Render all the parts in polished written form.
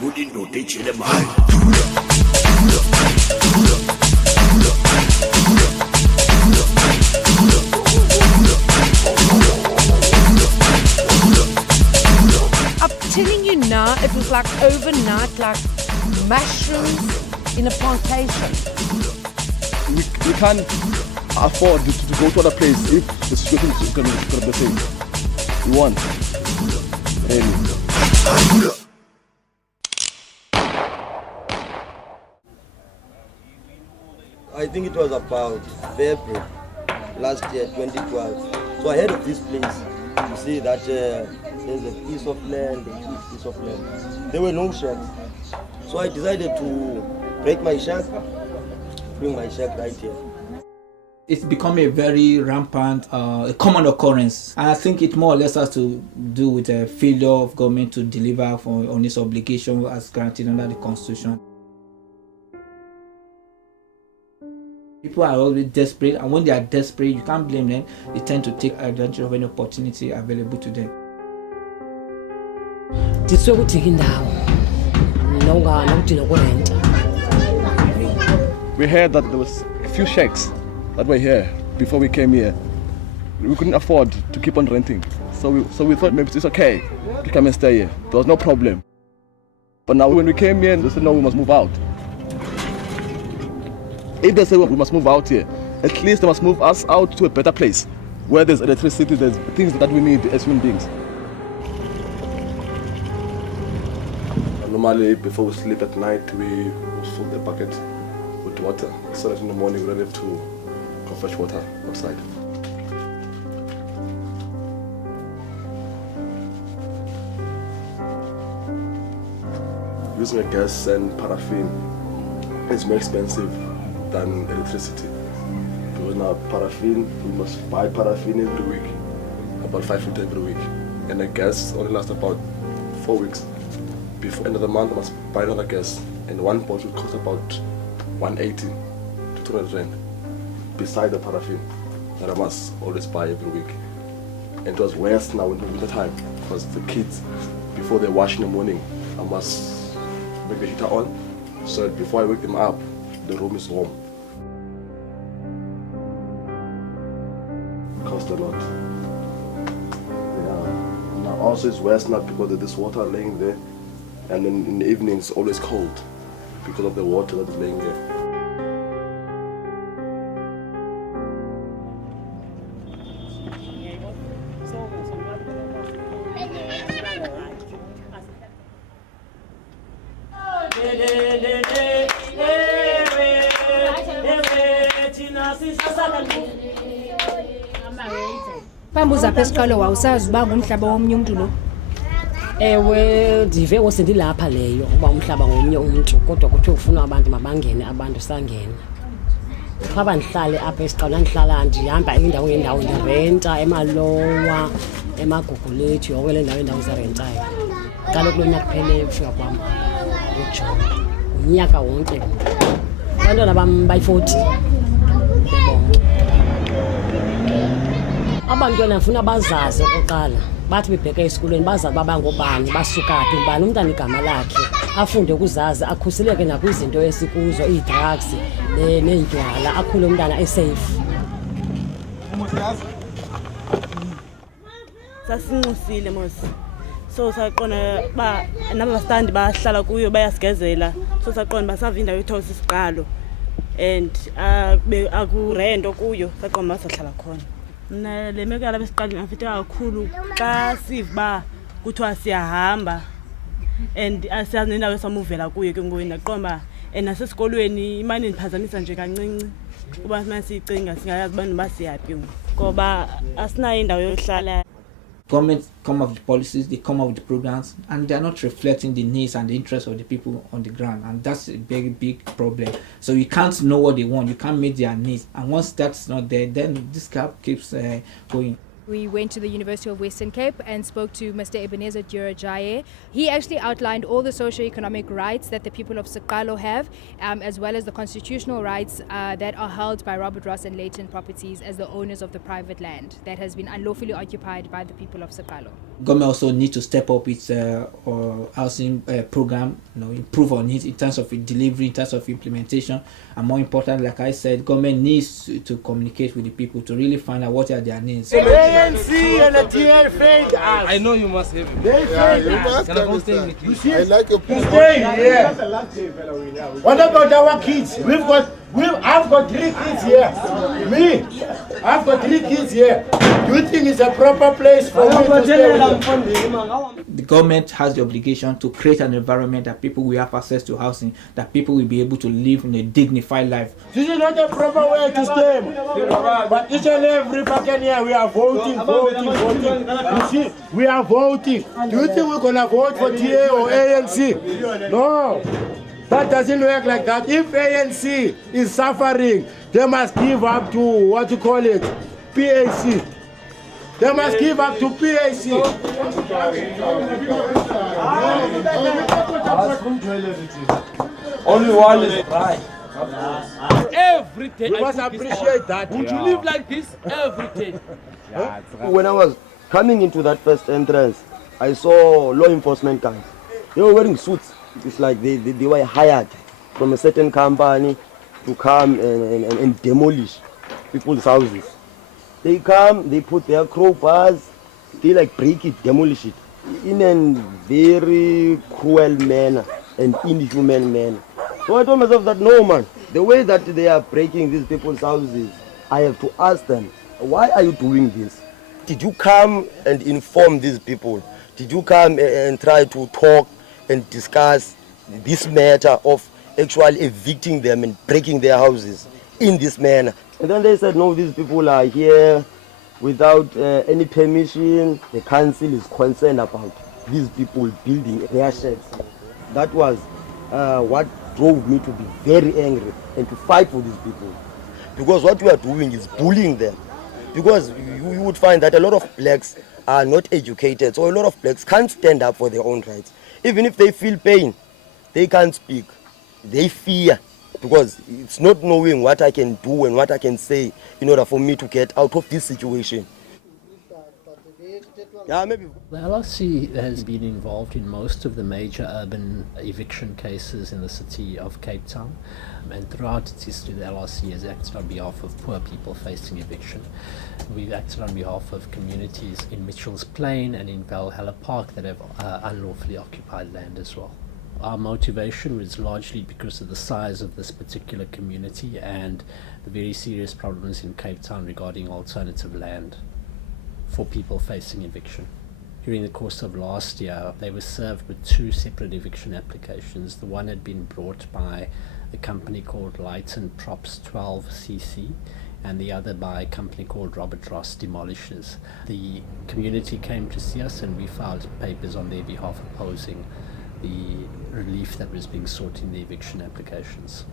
I'm telling you now, it was like overnight, like mushrooms in a plantation. We can't afford to go to other place if the situation is going to be the same. We want, really. I think it was about February last year, 2012. So I heard of this place. You see that there's a piece of land, a huge piece of land. There were no shacks. So I decided to break my shack, bring my shack right here. It's become a very rampant, a common occurrence. And I think it more or less has to do with a failure of government to deliver on its obligation as granted under the Constitution. People are always desperate, and when they are desperate, you can't blame them. They tend to take advantage of any opportunity available to them. We heard that there was a few shacks that were here before we came here. We couldn't afford to keep on renting, so we thought maybe it's okay to come and stay here. There was no problem. But now when we came here, they said no, we must move out. If they say we must move out here, at least they must move us out to a better place where there's electricity, there's things that we need as human beings. Normally, before we sleep at night, we will fill the bucket with water so that in the morning we don't have to go fetch water outside. Using a gas and paraffin is more expensive than electricity. Because now paraffin, we must buy paraffin every week, about 5 liters every week. And the gas only lasts about 4 weeks. Before end of the month, I must buy another gas. And one bottle costs about 180 to 200 rand, beside the paraffin that I must always buy every week. And it was worse now in the winter time, because the kids, before they wash in the morning, I must make the heater on, so that before I wake them up, the room is warm. It costs a lot. Yeah. Now also it's worse now because of this water laying there, and then in the evening it's always cold because of the water that is laying there. Pambuza apha isiQalo wawusazi uba ngumhlaba womnye umntu lo? Ewe, ndive ngosendilapha leyo uba umhlaba ngomnye umntu, kodwa kuthiwa ufuna abantu mabangene, abantu sangena. Xa bandihlale apha isiQalo ndihlala ndihamba indawo ngendawo, ndirenta eMalowa, eMagugulethu, yonke le ndawo zirentayo. Kaloku kulo nyaka kupheleyo kufika kwam uJoni, unyaka wonke. Abantwana bam bayi-40 bebonke. Abantwana ndifuna bazazi okokuqala, bathi bebheka esikolweni bazazi babangobani, basukaphi, ngubani umntana igama lakhe, afunde ukuzazi, akhuseleke nakwizinto esikuzo, ii-drugs neentywala, akhule umntana esafe. Sasinxusile mos, so saqona ba nabastandi bahlala kuyo bayasigezela, so saqona basava indawo ethiwa isiQalo, and akurento kuyo, saqona basahlala khona. Mna le meko yalapha esiQalweni afite kakhulu xa siva uba kuthiwa siyahamba and asiyazi nendawo esamuvela kuyo ke ngoku ndaqomba, and nasesikolweni imane ndiphazamisa nje kancinci kuba simane siyicinga singayazi uba noba siyaphi ngoba asinayo indawo yohlala. Governments come up with policies, they come up with programs, and they're not reflecting the needs and the interests of the people on the ground, and that's a very big problem. So you can't know what they want, you can't meet their needs, and once that's not there, then this gap keeps going. We went to the University of Western Cape and spoke to Mr. Ebenezer Durajaye. He actually outlined all the socio-economic rights that the people of isiQalo have, as well as the constitutional rights that are held by Robert Ross and Leighton Properties as the owners of the private land that has been unlawfully occupied by the people of isiQalo. Government also need to step up its housing program, improve on it in terms of delivery, in terms of implementation, and more important, like I said, government needs to communicate with the people to really find out what are their needs. ANC and the TA failed us. I know you must have it. They failed us. Can I go stay with you? I like your point. Stay here. What about our kids? I've got 3 kids here. Me, I've got 3 kids here. Do you think it's a proper place for me to stay with them? The government has the obligation to create an environment that people will have access to housing, that people will be able to live in a dignified life. This is not a proper way to stay. But each and every fucking year we are voting. You see, we are voting. Do you think we're going to vote for TA or ANC? No. That doesn't work like that. If ANC is suffering, they must give up to, what you call it, PAC. They must give up to PAC. Only one is right. Every day. We must appreciate that. Would you live like this every day? When I was coming into that first entrance, I saw law enforcement guys. They were wearing suits. It's like they were hired from a certain company to come and demolish people's houses. They come, they put their crowbars, they like break it, demolish it in a very cruel manner and inhuman manner. So I told myself that no man, the way that they are breaking these people's houses, I have to ask them, why are you doing this? Did you come and inform these people? Did you come and try to talk and discuss this matter of actually evicting them and breaking their houses in this manner? And then they said, no, these people are here without any permission. The council is concerned about these people building their sheds. That was what drove me to be very angry and to fight for these people. Because what we are doing is bullying them. Because you would find that a lot of blacks are not educated, so a lot of blacks can't stand up for their own rights. Even if they feel pain, they can't speak. They fear, because it's not knowing what I can do and what I can say in order for me to get out of this situation. Yeah, maybe. The LRC has been involved in most of the major urban eviction cases in the city of Cape Town, and throughout its history the LRC has acted on behalf of poor people facing eviction. We've acted on behalf of communities in Mitchell's Plain and in Valhalla Park that have unlawfully occupied land as well. Our motivation was largely because of the size of this particular community and the very serious problems in Cape Town regarding alternative land for people facing eviction. During the course of last year, they were served with 2 separate eviction applications. The one had been brought by a company called Lighton Props 12cc, and the other by a company called Robert Ross Demolishers. The community came to see us and we filed papers on their behalf opposing the relief that was being sought in the eviction applications.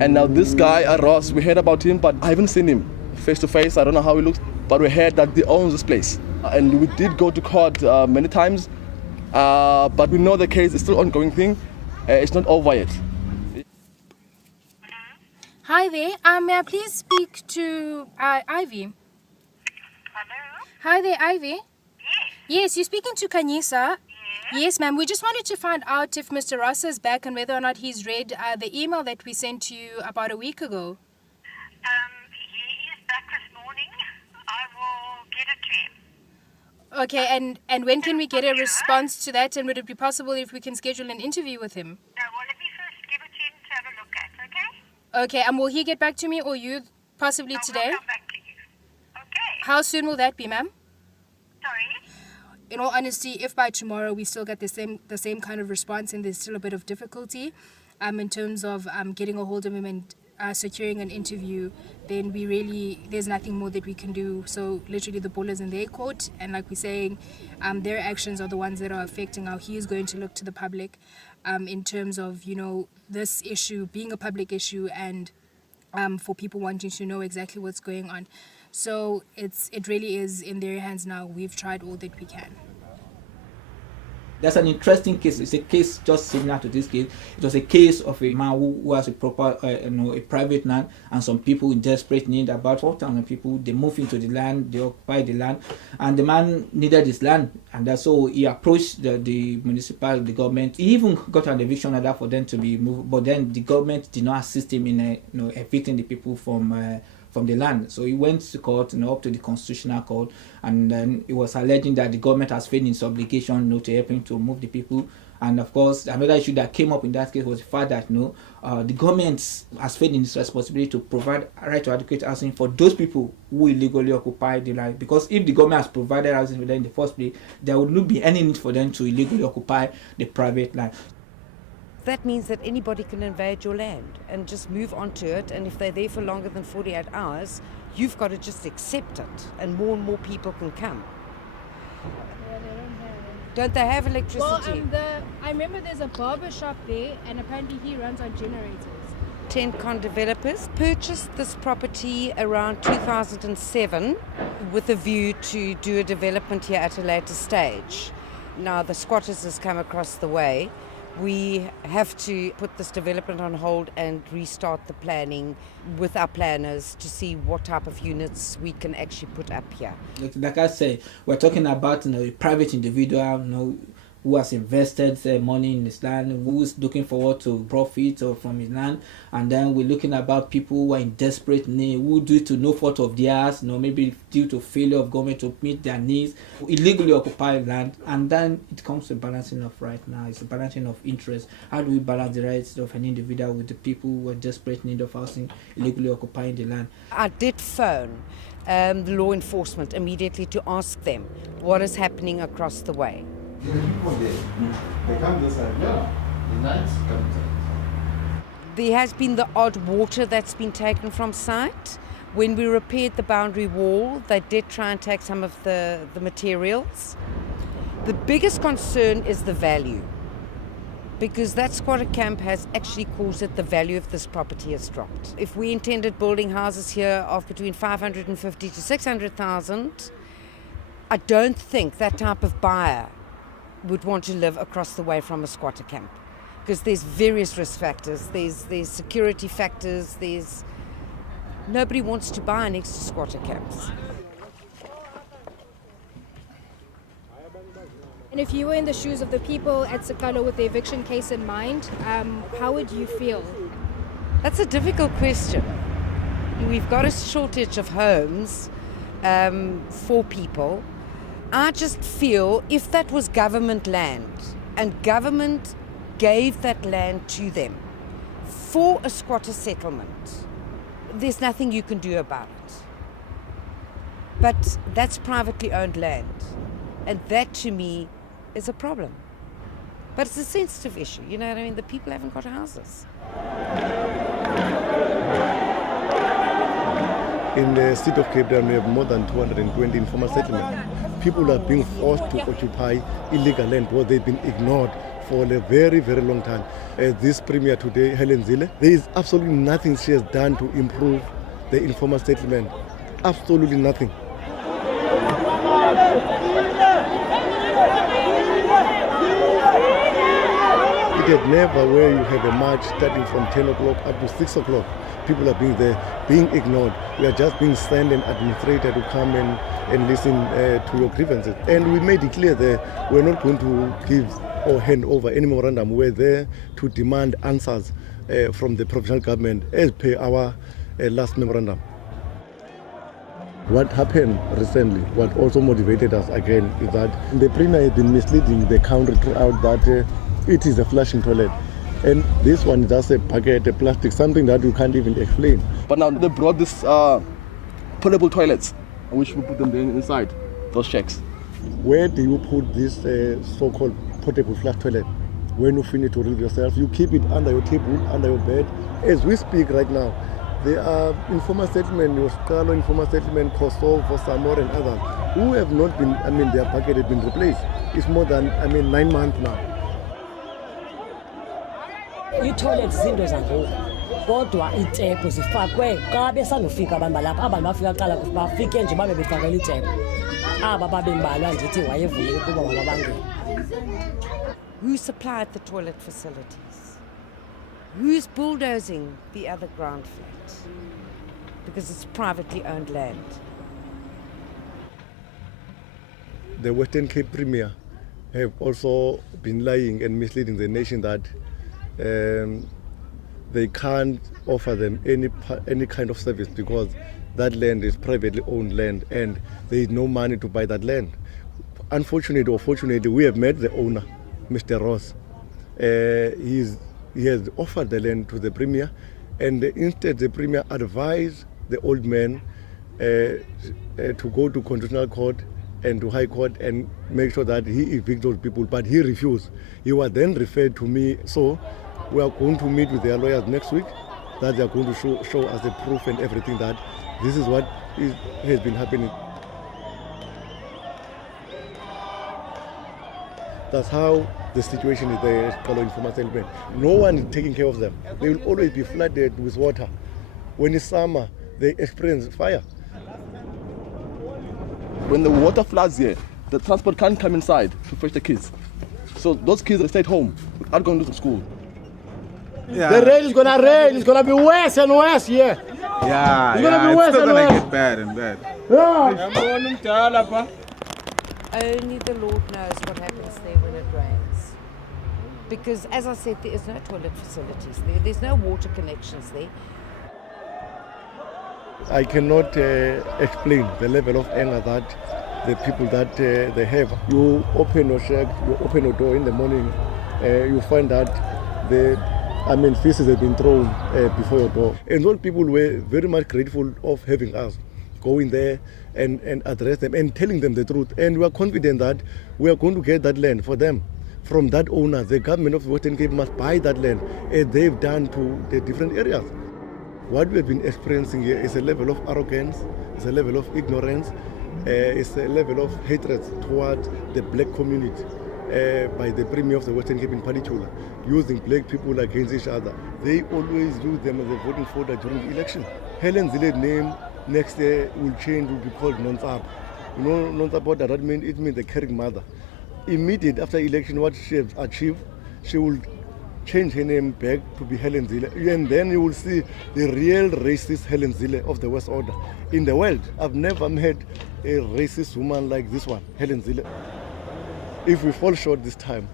And now this guy, Ross, we heard about him, but I haven't seen him face to face. I don't know how he looks, but we heard that he owns this place. And we did go to court many times, but we know the case is still an ongoing thing. It's not over yet. Hi there. May I please speak to Ivy? Hello? Hi there, Ivy. Yes. Yes, you're speaking to Kanyisa. Yes, ma'am. We just wanted to find out if Mr. Ross is back and whether or not he's read the email that we sent to you about a week ago. He is back this morning. I will get it to him. Okay, and when can we get a response to that? And would it be possible if we can schedule an interview with him? No, well, let me first give it to him to have a look at, okay? Okay, and will he get back to me or you possibly today? I'll come back to you. Okay. How soon will that be, ma'am? Sorry? In all honesty, if by tomorrow we still get the same kind of response and there's still a bit of difficulty in terms of getting a hold of him and securing an interview, then there's nothing more that we can do. So literally the ball is in their court, and like we're saying, their actions are the ones that are affecting how he is going to look to the public in terms of, this issue being a public issue and for people wanting to know exactly what's going on. So it really is in their hands now. We've tried all that we can. There's an interesting case. It's a case just similar to this case. It was a case of a man who has a proper, a private land, and some people in desperate need, about 4,000 people. They move into the land, they occupy the land, and the man needed his land, and so he approached the municipal, the government. He even got an eviction order for them to be moved, but then the government did not assist him in evicting the people from the land. So he went to court, up to the Constitutional Court, and then he was alleging that the government has failed in its obligation, to help him to move the people. And of course, another issue that came up in that case was the fact that the government has failed in its responsibility to provide right to adequate housing for those people who illegally occupy the land. Because if the government has provided housing for them in the first place, there would not be any need for them to illegally occupy the private land. That means that anybody can invade your land and just move onto it, and if they're there for longer than 48 hours, you've got to just accept it, and more people can come. Yeah, they don't have it. Don't they have electricity? Well, I remember there's a barber shop there, and apparently he runs on generators. Tencon developers purchased this property around 2007 with a view to do a development here at a later stage. Now the squatters has come across the way. We have to put this development on hold and restart the planning with our planners to see what type of units we can actually put up here. Like I say, we're talking about a private individual, who has invested money in his land, who is looking forward to profit from his land, and then we're looking about people who are in desperate need, who due to no fault of theirs, maybe due to failure of government to meet their needs, illegally occupy land, and then it comes to balancing of right now. It's a balancing of interest. How do we balance the rights of an individual with the people who are desperate need of housing, illegally occupying the land? I did phone the law enforcement immediately to ask them what is happening across the way. They come this side. Yeah. The nights come this side. There has been the odd water that's been taken from site. When we repaired the boundary wall, they did try and take some of the materials. The biggest concern is the value, because that squatter camp has actually caused it the value of this property has dropped. If we intended building houses here of between 550 to 600,000, I don't think that type of buyer would want to live across the way from a squatter camp, because there's various risk factors, there's security factors, nobody wants to buy next to squatter camps. And if you were in the shoes of the people at isiQalo with the eviction case in mind, how would you feel? That's a difficult question. We've got a shortage of homes for people. I just feel if that was government land and government gave that land to them for a squatter settlement, there's nothing you can do about it. But that's privately owned land, and that to me is a problem. But it's a sensitive issue, you know what I mean? The people haven't got houses. In the city of Cape Town, we have more than 220 informal settlements. People are being forced to occupy illegal land because they've been ignored for a very, very long time. This premier today, Helen Zille, there is absolutely nothing she has done to improve the informal settlement. Absolutely nothing. It had never where you have a march starting from 10 o'clock up to 6 o'clock. People are being there, being ignored. We are just being sent an administrator to come and listen to your grievances. And we made it clear that we're not going to give or hand over any memorandum. We're there to demand answers from the provincial government as per our last memorandum. What happened recently, what also motivated us again, is that the premier has been misleading the country throughout that it is a flushing toilet. And this one is just a bucket, a plastic, something that you can't even explain. But now they brought this portable toilets, which we put them there inside those shacks. Where do you put this so-called portable flush toilet? When you finish to relieve yourself, you keep it under your table, under your bed. As we speak right now, there are informal settlement, isiQalo informal settlement, Kosovo, Samoa and others, who have not been, their bucket has been replaced. It's more than, 9 months now. I-toilet zinto zangoku kodwa iitephu zifakwe xa besandofika abantu balapha. Abantu bafika kuqala bafike nje babe befakela iitephu. Aba babembalwa ndithi wayevule ukuba mabangene. Who supplied the toilet facilities? Who's bulldozing the other ground flat? Because it's privately owned land. The Western Cape Premier have also been lying and misleading the nation that they can't offer them any kind of service because that land is privately owned land and there is no money to buy that land. Unfortunately or fortunately, we have met the owner, Mr. Ross. He has offered the land to the Premier, and instead the Premier advised the old man to go to Constitutional Court and to High Court and make sure that he evicts those people, but he refused. He was then referred to me, so we are going to meet with their lawyers next week, that they are going to show us the proof and everything that this is what has been happening. That's how the situation is there following informal settlement. No one is taking care of them. They will always be flooded with water. When it's summer, they experience fire. When the water floods here, the transport can't come inside to fetch the kids. So those kids they stay at home without going to school. Yeah. The rain is gonna rain. It's gonna be worse and worse here. Yeah, it's gonna be worse still and gonna worse. get bad and bad. Yeah. Only the Lord knows what happens there when it rains. Because, as I said, there is no toilet facilities there. There's no water connections there. I cannot explain the level of anger that the people that they have. You open your shack, you open your door in the morning, you find that feces have been thrown before your door. And those people were very much grateful of having us go in there and address them and telling them the truth. And we are confident that we are going to get that land for them. From that owner, the government of Western Cape must buy that land as they've done to the different areas. What we have been experiencing here is a level of arrogance, it's a level of ignorance, it's a level of hatred towards the black community by the Premier of the Western Cape in particular, using black people against each other. They always use them as a voting fodder during the election. Helen Zile's name next year will change, will be called Nonsab. You know Nonsab, what does that mean? It means the caring mother. Immediate after election, what she has achieved, she will change her name back to be Helen Zille. And then you will see the real racist Helen Zille of the West Order. In the world, I've never met a racist woman like this one, Helen Zille. If we fall short this time,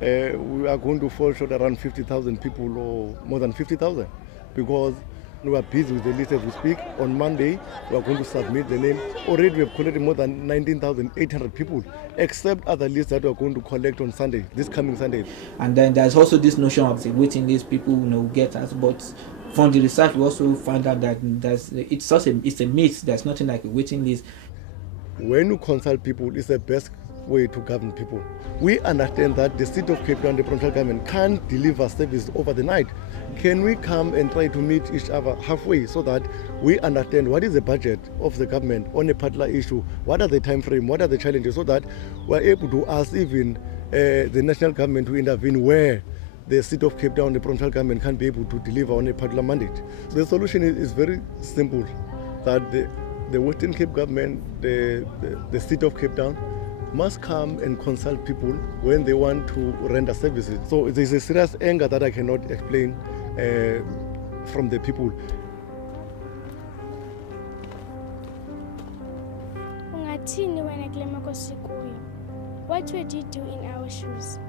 we are going to fall short around 50,000 people or more than 50,000 because we are busy with the list as we speak. On Monday, we are going to submit the name. Already we have collected more than 19,800 people, except other lists that we are going to collect on Sunday, this coming Sunday. And then there's also this notion of the waiting list, people get us, but from the research we also find out that it's a myth. There's nothing like a waiting list. When you consult people, it's the best way to govern people. We understand that the city of Cape Town, the provincial government, can't deliver service over the night. Can we come and try to meet each other halfway so that we understand what is the budget of the government on a particular issue, what are the time frame, what are the challenges, so that we're able to ask even the national government to intervene where the city of Cape Town, the provincial government, can't be able to deliver on a particular mandate. The solution is very simple, that the Western Cape government, the city of Cape Town, must come and consult people when they want to render services. So there's a serious anger that I cannot explain from the people. Ungathini wena kule meko sikuyo? What would you do in our shoes?